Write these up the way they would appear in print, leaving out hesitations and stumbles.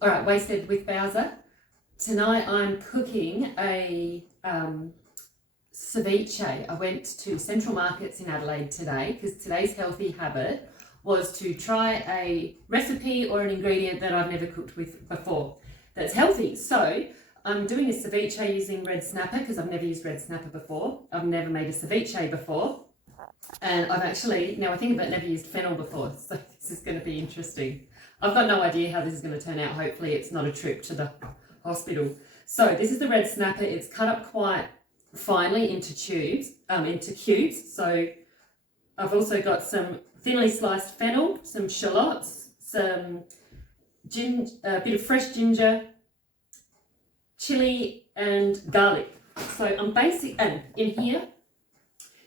All right, Wasted with Bauser. Tonight I'm cooking a ceviche. I went to Central Markets in Adelaide today because today's healthy habit was to try a recipe or an ingredient that I've never cooked with before that's healthy. So I'm doing a ceviche using red snapper because I've never used red snapper before. I've never made a ceviche before. And I've actually, now I think of it, never used fennel before, so this is going to be interesting. I've got no idea how this is going to turn out. Hopefully it's not a trip to the hospital. So this is the red snapper. It's cut up quite finely into cubes. So I've also got some thinly sliced fennel, some shallots, some a bit of fresh ginger, chili and garlic. So and in here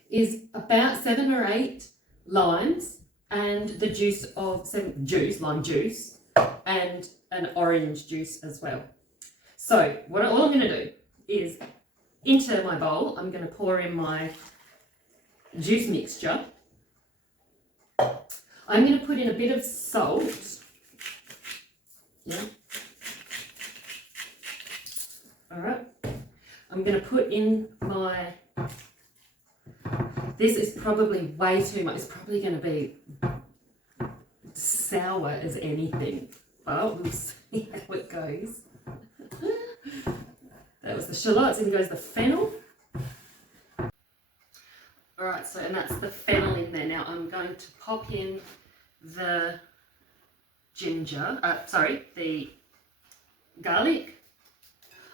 is about 7 or 8 limes and the juice of lime juice, and an orange juice as well. So all I'm going to do is, into my bowl, I'm going to pour in my juice mixture. I'm going to put in a bit of salt. Yeah. All right. I'm going to put in my... This is probably way too much. It's probably going to be sour as anything, but we'll see how it goes. That was the shallots, in goes the fennel. All right, so, and that's the fennel in there. Now I'm going to pop in the the garlic.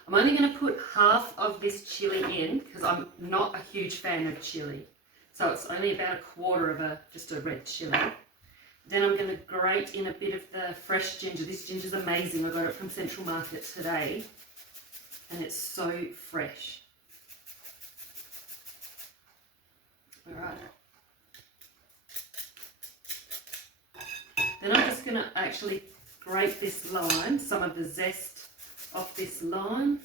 I'm only going to put half of this chili in because I'm not a huge fan of chili. So it's only about 1/4 of just a red chili. Then I'm going to grate in a bit of the fresh ginger. This ginger's amazing. I got it from Central Market today. And it's so fresh. All right. Then I'm just going to actually grate this lime, some of the zest off this lime.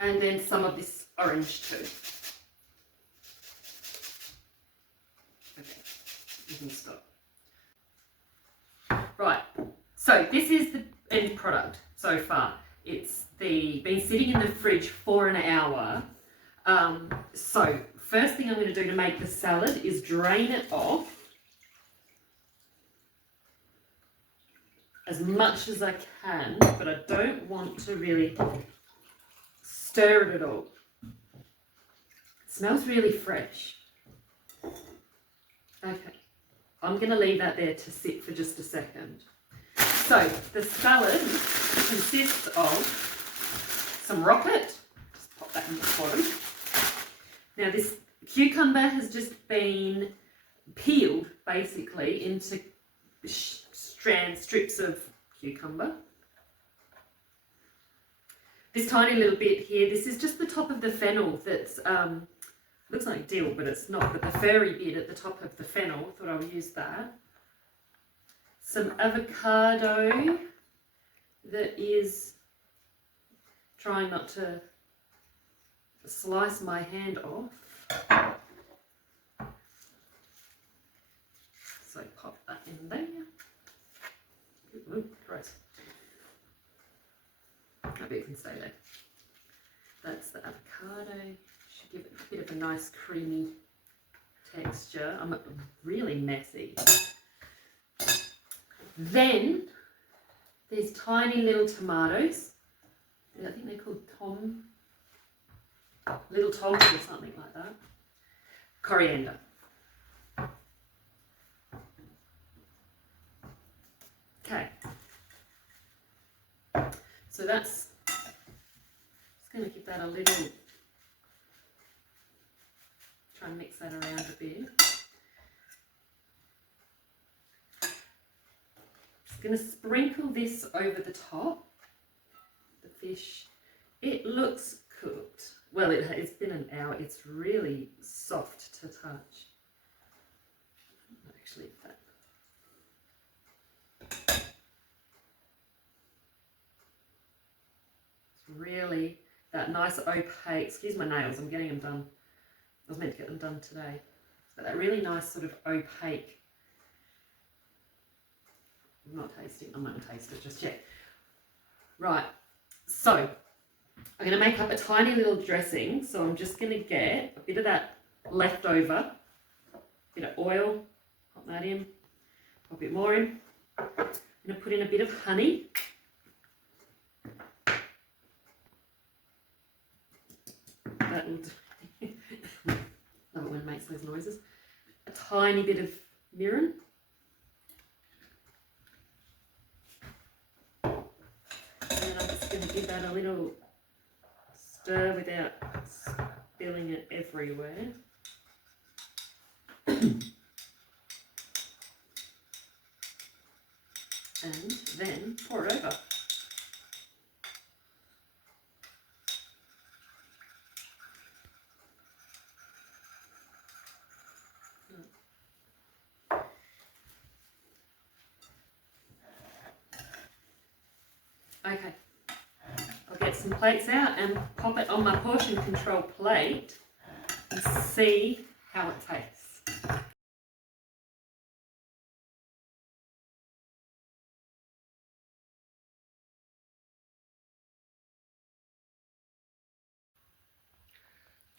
And then some of this orange too. Okay, you can stop. Right, so this is the end product so far. It's been sitting in the fridge for an hour. So first thing I'm going to do to make the salad is drain it off as much as I can, but I don't want to really stir it at all. It smells really fresh. Okay, I'm going to leave that there to sit for just a second. So the salad consists of some rocket. Just pop that in the bottom. Now this cucumber has just been peeled basically into strips of cucumber. This tiny little bit here, this is just the top of the fennel that's, looks like dill, but it's not, but the furry bit at the top of the fennel, I thought I would use that. Some avocado that is trying not to slice my hand off. So pop that in there. Ooh, gross. Maybe it can stay there. That's the avocado. Should give it a bit of a nice creamy texture. I'm really messy. Then these tiny little tomatoes. I think they're called little toms or something like that. Coriander. Okay. So that's, just going to give that a little, try and mix that around a bit. Just going to sprinkle this over the top, the fish. It looks cooked. Well, it's been an hour. It's really soft to touch. Actually, that. Really that nice opaque, excuse my nails, I'm getting them done. I was meant to get them done today. Got that really nice sort of opaque. I'm not tasting. I'm not going to taste it just yet. Right. So I'm going to make up a tiny little dressing. So I'm just going to get a bit of that leftover, bit of oil, pop that in, pop a bit more in. I'm going to put in a bit of honey. That'll love it when it makes those noises. A tiny bit of mirin. And then I'm just going to give that a little stir without spilling it everywhere. And then pour it over. Okay, I'll get some plates out and pop it on my portion control plate and see how it tastes.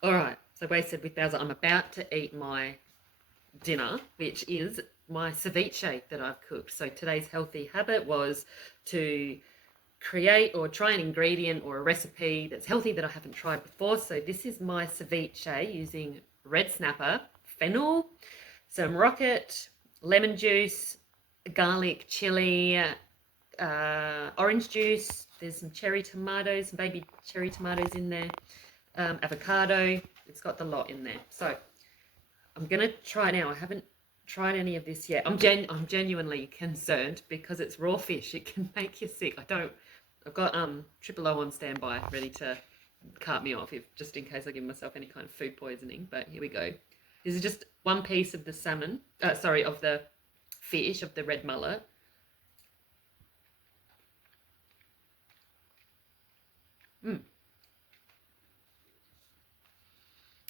All right, so wasted with Bowser, I'm about to eat my dinner, which is my ceviche that I've cooked. So today's healthy habit was to create or try an ingredient or a recipe that's healthy that I haven't tried before. So this is my ceviche using red snapper, fennel, some rocket, lemon juice, garlic, chili, orange juice. There's some cherry tomatoes, some baby cherry tomatoes in there, avocado. It's got the lot in there. So I'm gonna try now. I haven't tried any of this yet. I'm genuinely concerned because it's raw fish. It can make you sick. I've got triple O on standby, ready to cart me off just in case I give myself any kind of food poisoning. But here we go. This is just one piece of the salmon. Of the fish, of the red mullet.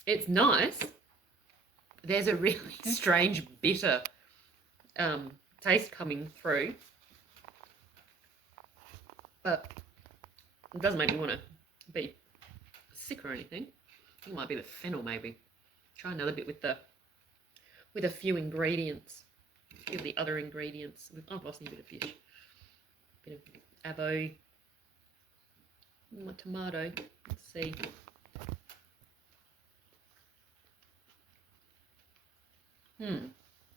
It's nice. There's a really strange bitter taste coming through, but it doesn't make me want to be sick or anything. It might be the fennel, maybe. Try another bit with a few ingredients. A few of the other ingredients. I've lost a bit of fish. A bit of avo. My tomato. Let's see.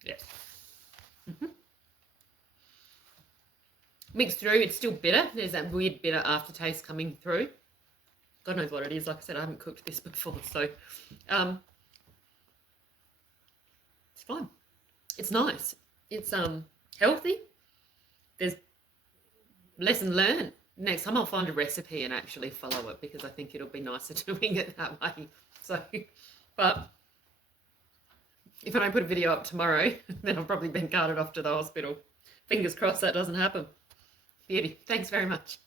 Yes. Mixed through, it's still bitter. There's that weird bitter aftertaste coming through. God knows what it is. Like I said, I haven't cooked this before, so it's fine. It's nice. It's healthy. There's lesson learned. Next time I'll find a recipe and actually follow it because I think it'll be nicer doing it that way. So, but if I don't put a video up tomorrow, then I've probably been carted off to the hospital. Fingers crossed that doesn't happen. Beauty. Thanks very much.